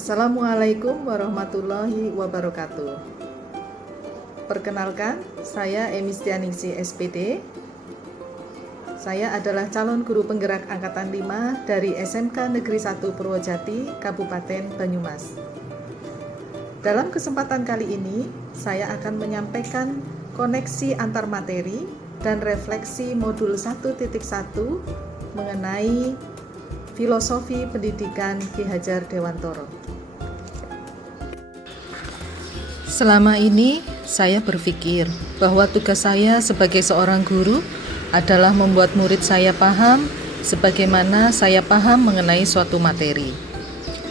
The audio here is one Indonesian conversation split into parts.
Assalamualaikum warahmatullahi wabarakatuh. Perkenalkan, saya Emistianingsi SPD. Saya adalah calon guru penggerak Angkatan 5 dari SMK Negeri 1 Purwojati, Kabupaten Banyumas. Dalam kesempatan kali ini, saya akan menyampaikan koneksi antar materi dan refleksi modul 1.1 mengenai filosofi pendidikan Ki Hajar Dewantoro. Selama ini, saya berpikir bahwa tugas saya sebagai seorang guru adalah membuat murid saya paham sebagaimana saya paham mengenai suatu materi.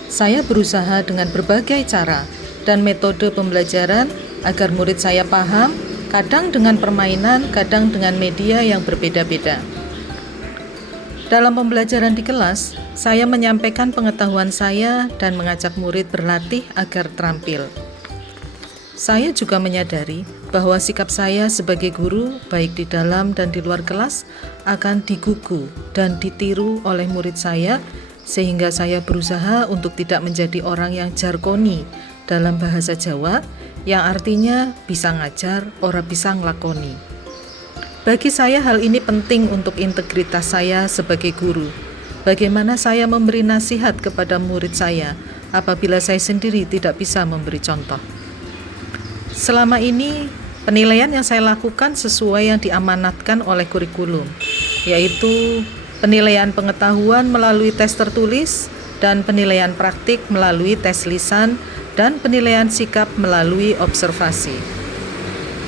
Saya berusaha dengan berbagai cara dan metode pembelajaran agar murid saya paham, kadang dengan permainan, kadang dengan media yang berbeda-beda. Dalam pembelajaran di kelas, saya menyampaikan pengetahuan saya dan mengajak murid berlatih agar terampil. Saya juga menyadari bahwa sikap saya sebagai guru, baik di dalam dan di luar kelas, akan digugu dan ditiru oleh murid saya, sehingga saya berusaha untuk tidak menjadi orang yang jargoni dalam bahasa Jawa, yang artinya bisa ngajar, ora bisa nglakoni. Bagi saya hal ini penting untuk integritas saya sebagai guru. Bagaimana saya memberi nasihat kepada murid saya apabila saya sendiri tidak bisa memberi contoh. Selama ini, penilaian yang saya lakukan sesuai yang diamanatkan oleh kurikulum, yaitu penilaian pengetahuan melalui tes tertulis dan penilaian praktik melalui tes lisan dan penilaian sikap melalui observasi.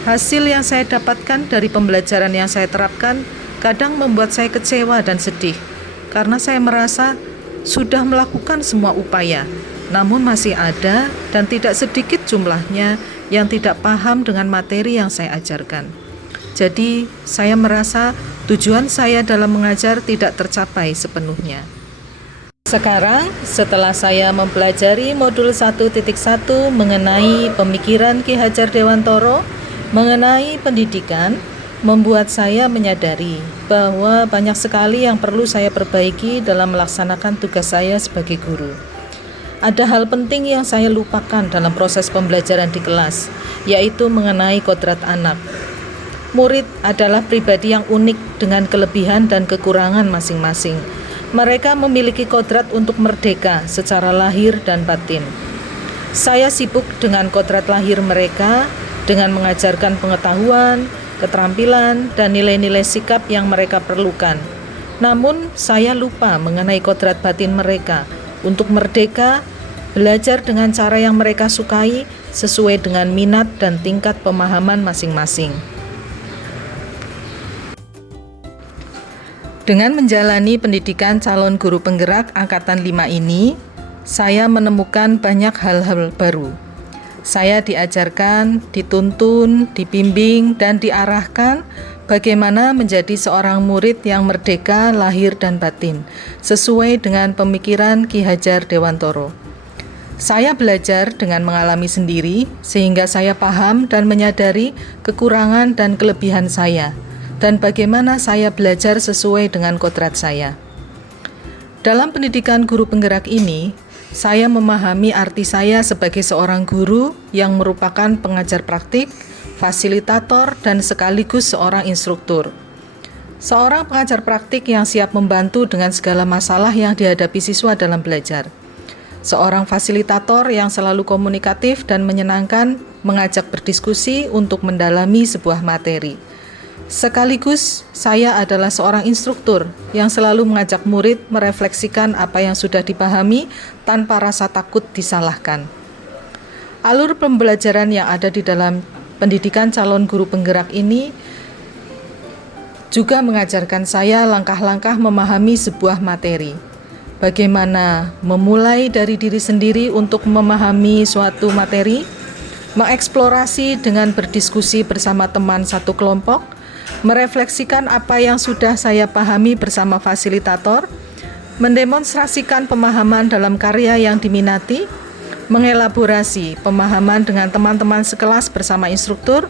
Hasil yang saya dapatkan dari pembelajaran yang saya terapkan kadang membuat saya kecewa dan sedih, karena saya merasa sudah melakukan semua upaya, namun masih ada dan tidak sedikit jumlahnya yang tidak paham dengan materi yang saya ajarkan. Jadi, saya merasa tujuan saya dalam mengajar tidak tercapai sepenuhnya. Sekarang, setelah saya mempelajari modul 1.1 mengenai pemikiran Ki Hajar Dewantoro, mengenai pendidikan, membuat saya menyadari bahwa banyak sekali yang perlu saya perbaiki dalam melaksanakan tugas saya sebagai guru. Ada hal penting yang saya lupakan dalam proses pembelajaran di kelas, yaitu mengenai kodrat anak. Murid adalah pribadi yang unik dengan kelebihan dan kekurangan masing-masing. Mereka memiliki kodrat untuk merdeka secara lahir dan batin. Saya sibuk dengan kodrat lahir mereka, dengan mengajarkan pengetahuan, keterampilan, dan nilai-nilai sikap yang mereka perlukan. Namun, saya lupa mengenai kodrat batin mereka untuk merdeka, belajar dengan cara yang mereka sukai sesuai dengan minat dan tingkat pemahaman masing-masing. Dengan menjalani pendidikan calon guru penggerak Angkatan 5 ini, saya menemukan banyak hal-hal baru. Saya diajarkan, dituntun, dibimbing, dan diarahkan bagaimana menjadi seorang murid yang merdeka lahir dan batin, sesuai dengan pemikiran Ki Hajar Dewantoro. Saya belajar dengan mengalami sendiri, sehingga saya paham dan menyadari kekurangan dan kelebihan saya, dan bagaimana saya belajar sesuai dengan kodrat saya. Dalam pendidikan guru penggerak ini, saya memahami arti saya sebagai seorang guru yang merupakan pengajar praktik, fasilitator, dan sekaligus seorang instruktur. Seorang pengajar praktik yang siap membantu dengan segala masalah yang dihadapi siswa dalam belajar. Seorang fasilitator yang selalu komunikatif dan menyenangkan, mengajak berdiskusi untuk mendalami sebuah materi. Sekaligus, saya adalah seorang instruktur yang selalu mengajak murid merefleksikan apa yang sudah dipahami tanpa rasa takut disalahkan. Alur pembelajaran yang ada di dalam pendidikan calon guru penggerak ini juga mengajarkan saya langkah-langkah memahami sebuah materi. Bagaimana memulai dari diri sendiri untuk memahami suatu materi, mengeksplorasi dengan berdiskusi bersama teman satu kelompok, merefleksikan apa yang sudah saya pahami bersama fasilitator, mendemonstrasikan pemahaman dalam karya yang diminati, mengelaborasi pemahaman dengan teman-teman sekelas bersama instruktur,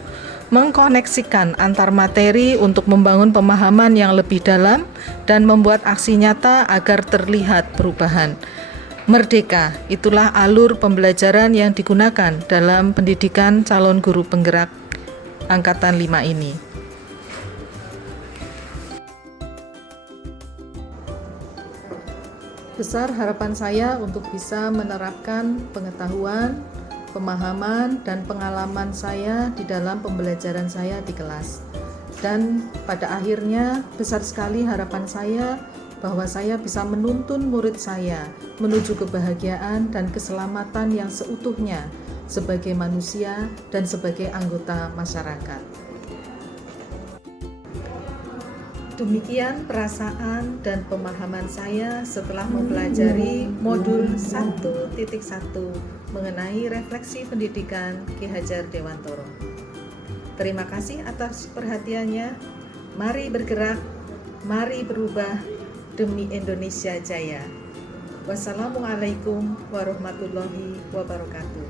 mengkoneksikan antar materi untuk membangun pemahaman yang lebih dalam dan membuat aksi nyata agar terlihat perubahan. Merdeka, itulah alur pembelajaran yang digunakan dalam pendidikan calon guru penggerak angkatan 5 ini. Besar harapan saya untuk bisa menerapkan pengetahuan, pemahaman, dan pengalaman saya di dalam pembelajaran saya di kelas. Dan pada akhirnya besar sekali harapan saya bahwa saya bisa menuntun murid saya menuju kebahagiaan dan keselamatan yang seutuhnya sebagai manusia dan sebagai anggota masyarakat. Demikian perasaan dan pemahaman saya setelah mempelajari modul 1.1 mengenai refleksi pendidikan Ki Hajar Dewantoro. Terima kasih atas perhatiannya. Mari bergerak, mari berubah demi Indonesia Jaya. Wassalamualaikum warahmatullahi wabarakatuh.